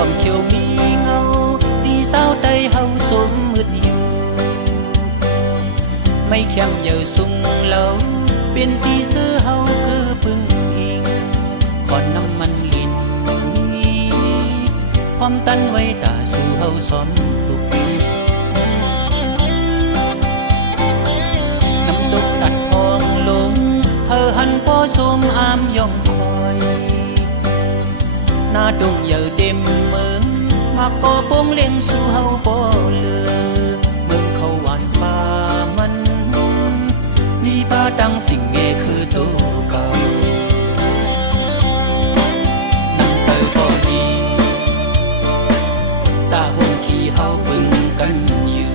อมเขียวมีเงาตีเศร้าใจเฮาสมมืดอยู่ไม่เข้มเยาสุงเหลาเป็นตีซื้อเฮาคือพึ่งอิงขอนน้ำมันลินพร้อมตันไว้ตาสู่เฮาซ้อมทุกน้ำตกตัดพองลงเพอหันพอสมอามย่องคอยหน้าดงเยาเต็มเมืองมาก่อโป้งเลี้ยงสู่เฮาบ่เลือเมืองเขาหวานป่ามันมีป่าดังสิ่งเงคือโตเก่านั่งเสือบ่มีสาหงขี่เฮาเบิ่งกันอยู่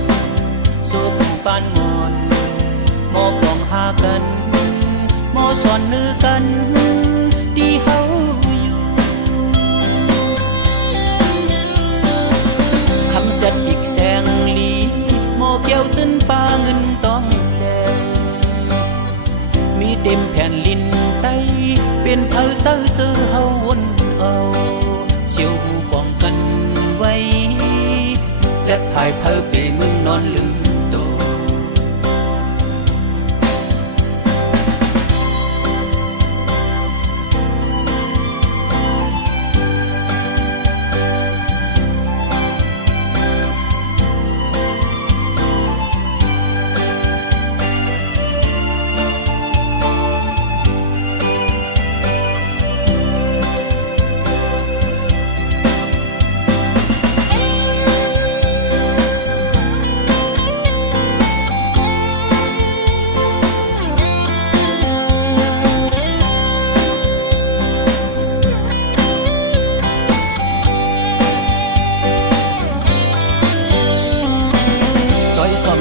สู้ผู้ปานมอนหมอปองหากันหมอสอนนือกันดีเฮาอีกแสงลีหมอเกี่ยวสิ้นป่าเงินต้องแดงมีเต็มแผ่นลินไตเป็นเผาเศร้าซื้อเฮาวนเอาเชี่ยวหูป้องกันไว้และพายเผาเปมึงนอนลืมโต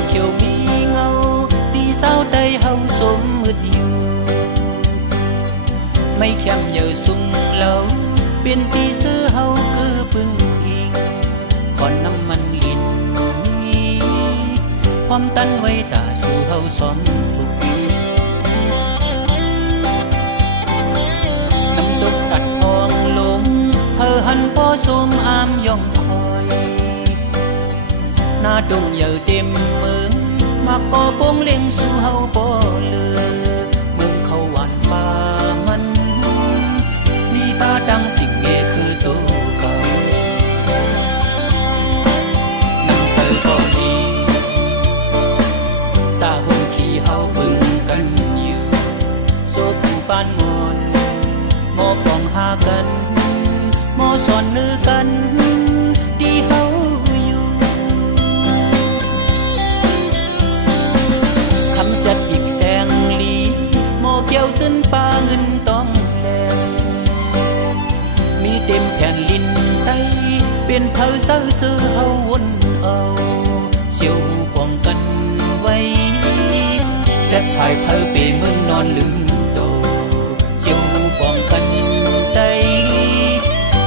เขียวมีเงาตีเศร้าใจเฮาสมมืดอยู่ไม่เข้มเยาสุงเหลาเป็นตีซื้อเฮาคือพึ่งอิงขอนน้ำมันลินพร้อมตันไว้ตาสู่เฮาซ้อมทุกน้ำตกตัดพองลงเพอหันพอสมอามย่องคอยหน้าดงเยาเต็มเมืองมาก่อโป้งเลี้ยงสู่เฮาบ่เลือเมืองเขาหวานป่ามันมีป่าดังสิ่งเงคือโตเก่านั่งเสือบ่มีสาหงขี่เฮาเบิ่งกันอยู่โซผู้ปานมอนหมอปองหากันหมอสอนนือกันดีเฮาอีกแสงลีหมอเกี่ยวสิ้นป่าเงินต้องแลงมีเต็มแผ่นลินไตเป็นเผาเศร้าซื้อเฮาวนเอาเชี่ยวหูป้องกันไว้และพายเผาเปมึงนอนลืมโตเชี่ยวหูป้องกันไต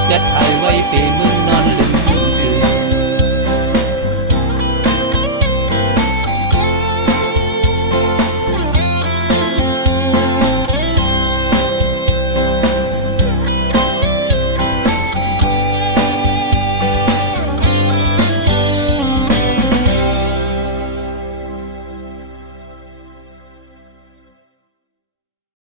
และพายไว้เปมึง